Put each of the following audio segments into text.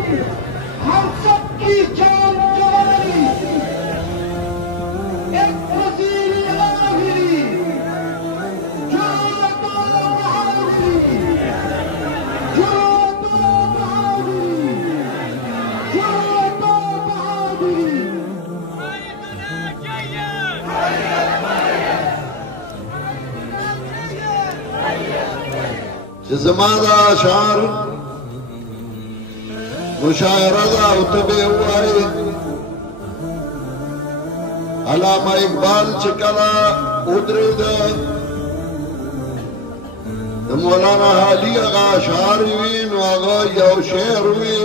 हम सबकी जान जवानी एक वजीर आखिरी जो तो बहादुरी जो तो बहादुरी जो तो बहादुरी जमादा शार मुशायरा उतबे हुआ है अलामा इकबाल चिकला उदरेद मौलाना हाली अगा शार हुई नगा यौ शेर हुई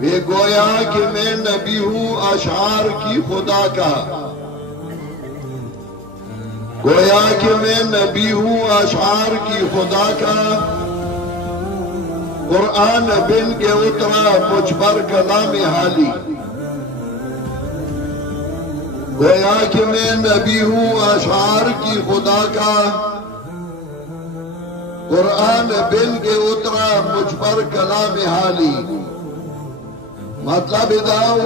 वे गोया कि मैं नबी हूं अशार की खुदा का गोया कि मैं नबी हूं अशार की खुदा का कुरान बिन के उतरा मुझ पर कलाम हाली गोया कि मैं नबी हूं अशार की खुदा का कुरान बिन के उतरा मुझ पर कलाम हाली मतलब इदाओ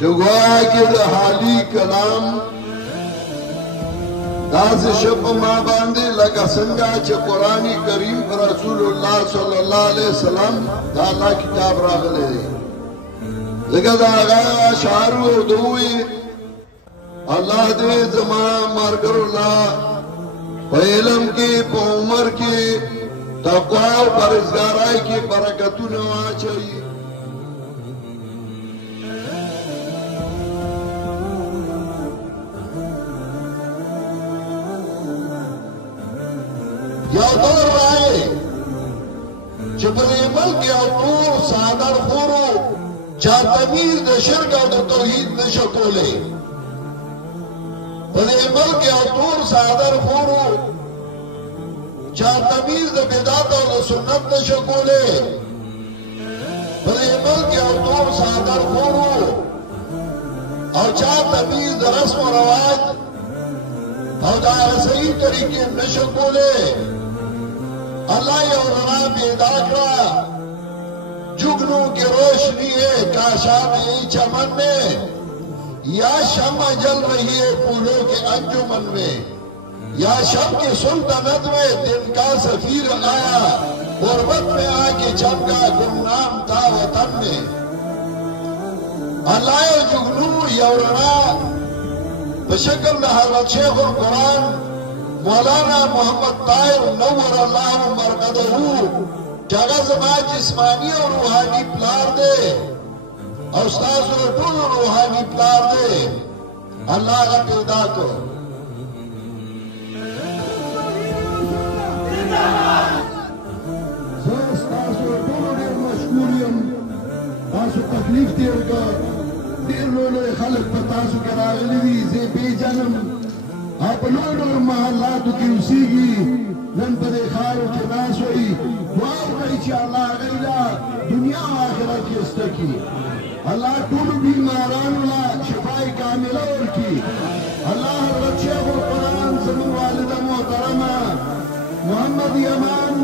जो गोया कि हाली कलाम दास शब मां बांधे लगा संगा च कुरानी करीम पर रसूलुल्लाह सल्लल्लाहु अलैहि वसल्लम दा अल्लाह किताब रागले जगह दागा शारू दुई अल्लाह दे जमा मरगरुल्लाह इल्म की उम्र की तक़वा और परहेज़गारी की बरकतों आ चाहिए दौर आए जबरेबल के अतूर सादर खोरो चातमीर द शिरक और तौहीद न शकोले बरेबल के अतूर सादर खोरो चातमीर द बिदात और सुन्नत न शकोले बरेबल के अतूर सादर खोरो और चातमीर द रस्म और रवाज और सही तरीके न शकोले अल्लाह और बेदाकरा जुगनों की रोशनी है काशान यही चमन में या शम्मा जल रही है फूलों के अंजुमन में या शम की सुल्तानत में दिन का सफीर आया गुर्बत में आके चमका गुमनाम था वतन में अल्लाह जुगनू यौरना बशक्ल हज़रत शेखुल कुरान मौलाना मोहम्मद ताहिर नव्वर अल्लाह मरकदहू जगह जमा जिस्मानी और रूहानी प्लार दे और उस्ताद रूहानी प्लार दे अल्लाह का पैदा करो तकलीफ देर का देर लोग खलक बतासु करागली से बेजन्म आप लोग महल्लात की उसीगी नन पर खारो के नाश हुई दुआ कही अल्लाह गैला दुनिया आखिरत की इस्तकी अल्लाह टूल बीमारान ला शिफाई कामिला और की अल्लाह रक्षा को कुरान सनु वालिदा मोहतरमा मोहम्मद यमान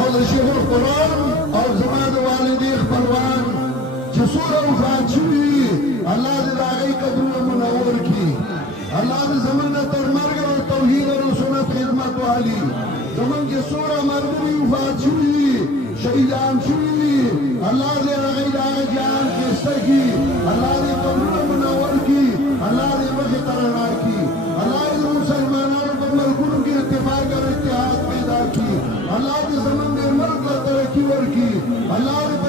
और शेखुल कुरान और जमात वालिदी परवान जसूर वफात हुई अल्लाह ने रागी कब्र मुनव्वर की अल्लाह ने ज़माना तर मर्ग और तौहीद और सुन्नत खिदमत वाली ज़मान के सूरा मर्ग भी वफात हुई शहीदान हुई अल्लाह ने रागी जान के सकी अल्लाह ने कब्र मुनव्वर की अल्लाह ने मज़े तरना की अल्लाह ने मुसलमानों को मलकुन के इत्तेफाक और इत्तेहाद पैदा की अल्लाह ने ज़मान में मर्ग तरक्की वर की अल्लाह ने